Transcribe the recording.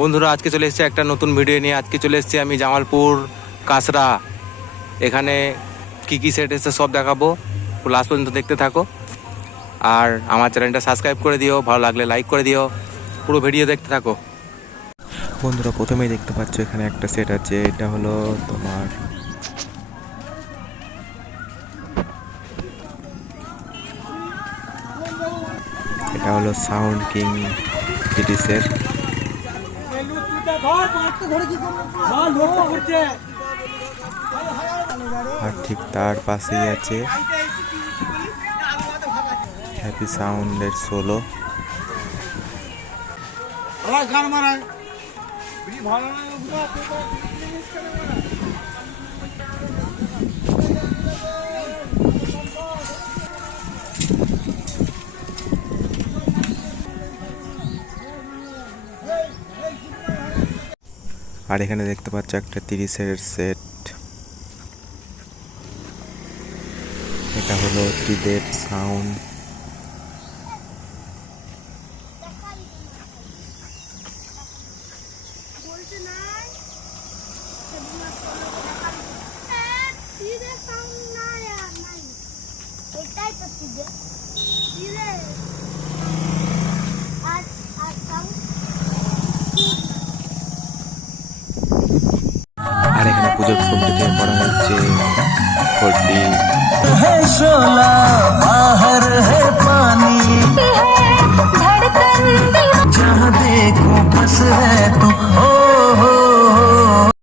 বন্ধুরা আজকে চলে এসেছে একটা নতুন ভিডিও নিয়ে। আজকে চলে এসেছি আমি জামালপুর কাসরা। এখানে কি কি সেট এসেছে সব দেখাবো, লাস্ট পর্যন্ত দেখতে থাকো। আর আমার চ্যানেলটা সাবস্ক্রাইব করে দিও, ভালো লাগলে লাইক করে দিও, পুরো ভিডিও দেখতে থাকো। বন্ধুরা প্রথমেই দেখতে পাচ্ছ এখানে একটা সেট আছে, এটা হলো তোমার সাউন্ড কিং সিরিজের। আর ঠিক তার পাশেই আছে হ্যাপি সাউন্ডের সোলো। আর এখানে দেখতে পাচ্ছ একটা 30-এর সেট, এটা হলো ত্রিদেব সাউন্ড। আর এখানে পুজোর কমিটি থেকে করা হচ্ছে 40